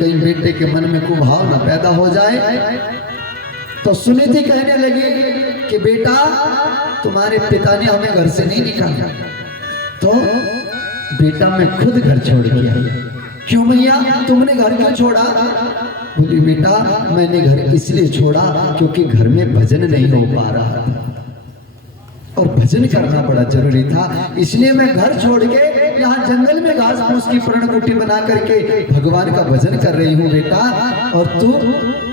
कहीं बेटे के मन में कुभाव न पैदा हो जाए। तो सुनीति कहने लगी कि बेटा तुम्हारे पिता ने हमें घर से नहीं निकाला, तो बेटा मैं खुद घर छोड़ के आई। क्यों भैया तुमने घर क्यों छोड़ा? बोली बेटा मैंने घर इसलिए छोड़ा क्योंकि घर में भजन नहीं हो पा रहा था और भजन करना बड़ा जरूरी था, इसलिए मैं घर छोड़ के यहाँ जंगल में घास फूस की पर्णकुटी बना करके भगवान का भजन कर रही हूँ बेटा। और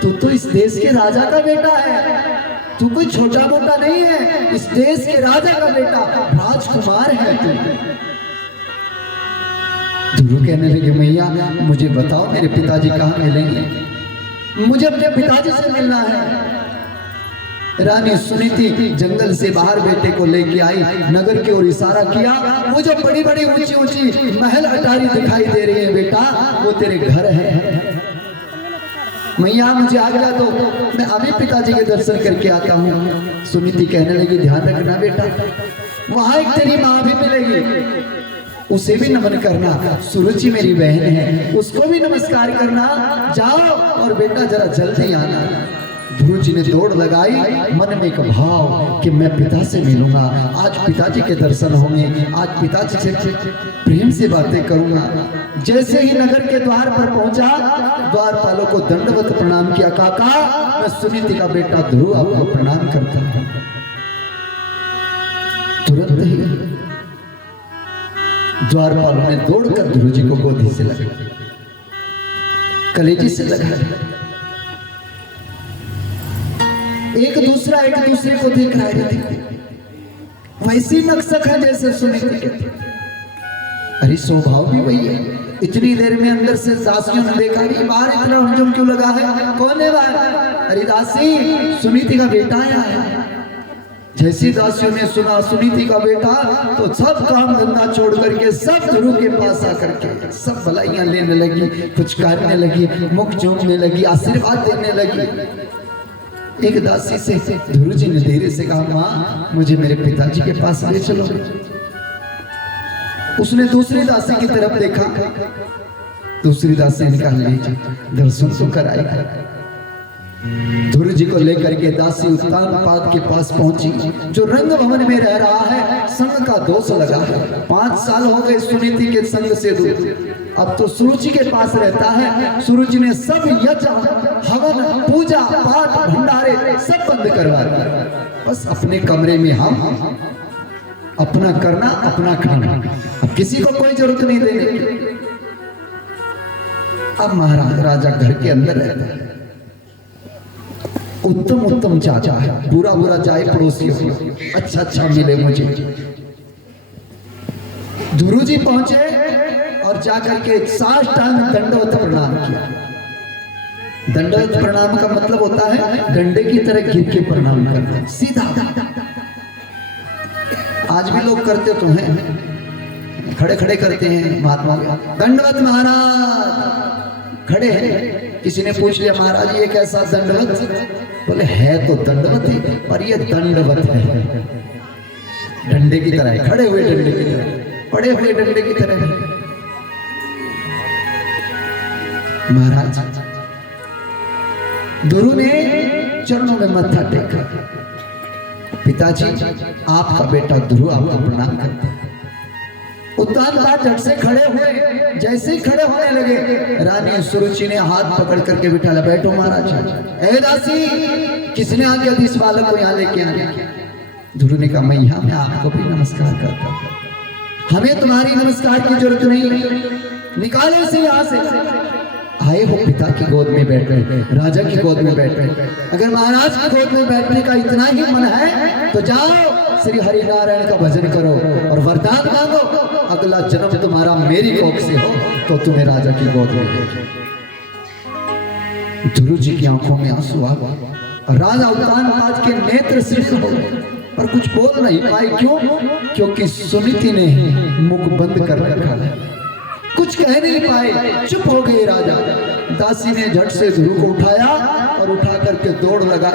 तू तो इस देश के राजा का बेटा है, तू कोई छोटा मोटा नहीं है, इस देश के राजा का बेटा राजकुमार है तू। ध्रुव कहने लगे मैया मुझे बताओ मेरे पिताजी कहाँ मिलेंगे, मुझे अपने पिताजी से मिलना है। रानी सुनीति जंगल से बाहर बेटे को लेके आई, नगर की ओर इशारा किया, वो जो बड़ी बड़ी ऊंची ऊंची महल अटारी दिखाई दे रही है बेटा वो तेरे घर है। मैया मुझे आज्ञा दो मैं अभी पिताजी के दर्शन करके आता हूँ। सुनीति कहने लगी ध्यान रखना बेटा वहां एक तेरी माँ भी मिलेगी, उसे भी नमन करना, सुरुचि मेरी बहन है उसको भी नमस्कार करना, जाओ और बेटा जरा जल्दी आना। ध्रुव जी ने दौड़ लगाई, मन में एक भाव कि मैं पिता से मिलूंगा, आज पिताजी के दर्शन होंगे, आज पिताजी से प्रेम से बातें करूंगा। जैसे ही नगर के द्वार पर पहुंचा, द्वारपालों को दंडवत प्रणाम किया, काका मैं सुनीति का बेटा ध्रुव आपको प्रणाम करता हूं। तुरंत ही द्वारपालों ने दौड़कर ध्रुव जी को गोदी से लगा, कलेजी से लगा, एक दूसरे को देख रहा है, वैसी नक्सक है जैसे सुनीति के। अरे स्वभाव भी वही है। इतनी देर में अंदर से दासियों ने देखा कि बाहर इतना हुजूम क्यों लगा है, कौन है बाहर? अरे दासी सुनीति का बेटा आया है। जैसी दासियों ने सुना सुनीति का बेटा तो सब काम धंधा छोड़ करके सब ध्रुव के पास आकर के सब भलाइयां लेने लगी, कुछ करने लगी, मुख चूमने लगी, आशीर्वाद देने लगी। एक दासी से ध्रुव जी ने धीरे से कहा माँ मुझे मेरे पिताजी के पास ले चलो। उसने दूसरी दासी की तरफ देखा, दूसरी दासी ने कहा ले दर्शन तो कराएगा। ध्रुव जी को लेकर के दासी उत्तानपाद के पास पहुंची, जो रंग भवन में रह रहा है, संग का दोष लगा है। 5 साल हो गए सुनीति के संग से दूर, अब तो सुरुचि के पास रहता है। सुरुचि ने सब यज्ञ हवन पूजा पाठ भंडारे सब बंद करवा दिया, बस अपने कमरे में हम अपना करना अपना खाना, अब किसी को कोई जरूरत नहीं देने की। अब महाराज राजा घर के अंदर रहता है, उत्तम उत्तम चाचा है, बुरा बुरा जाए पड़ोसी हो, अच्छा अच्छा मिले मुझे। ध्रुव जी पहुंचे और जाकर के साष्टांग दंडवत प्रणाम किया। दंडवत प्रणाम का मतलब होता है डंडे की तरह गिर के प्रणाम करना, सीधा। आज भी लोग करते तो हैं, खड़े खड़े करते हैं महात्मा दंडवत महाराज खड़े हैं। किसी ने पूछ लिया महाराज ये कैसा दंडवत? बोले है तो दंडवत ही पर ये दंडवत है, डंडे की तरह है, खड़े हुए डंडे की तरह, पड़े हुए डंडे की तरह है। महाराज ध्रुव ने चरणों में मत्था टेका, पिताजी आपका बेटा ध्रुव आपको प्रणाम करता है। उत्तानपाद झट से खड़े हुए, जैसे ही खड़े होने लगे रानी सुरुचि ने हाथ पकड़ करके बिठाया, बैठो महाराज। ए दासी किसने आज्ञा दी इस बालक को यहाँ लेके आने? ध्रुव ने कहा मैया मैं आपको भी नमस्कार करता हूँ, हमें तुम्हारी नमस्कार की जरूरत नहीं, निकाले से यहाँ से। आए हो पिता की गोद में बैठ रहे, राजा की गोद में बैठ रहे, अगर महाराज की गोद में बैठने का इतना ही मन है तो जाओ श्री हरि नारायण का भजन करो और वरदान मांगो, अगला जन्म तुम्हारा मेरी कोख से हो तो तुम्हें राजा की गोद में बैठो। ध्रुव जी की आंखों में आंसू आ गए, राजा उत्तानपाद के नेत्र सिद्ध हो गए पर कुछ बोल नहीं पाए। क्यों? क्योंकि सुनीति ने मुख बंद कर रखा है, कुछ कह नहीं पाए, चुप हो गए राजा। दासी ने झट से ध्रुव को उठाया और उठा करके दौड़ लगा